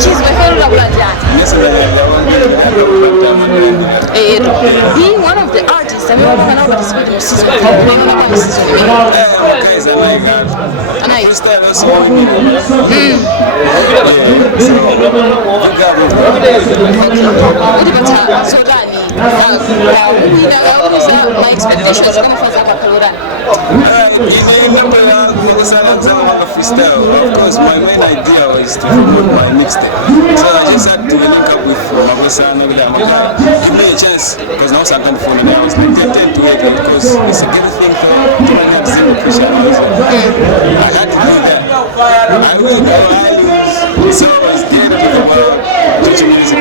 Chizmo fell being one of the artists, I mean, one of the speakers, my expectations come for freestyle. Of course, my main idea was to promote my mixtape. So I just had to link up with Makosana Interviews. Give me a chance, because now I'm on the phone and I was like, 10 to 8, because it's a good thing for I had to do that. I will go, I lose. So I was there to talk about teaching music.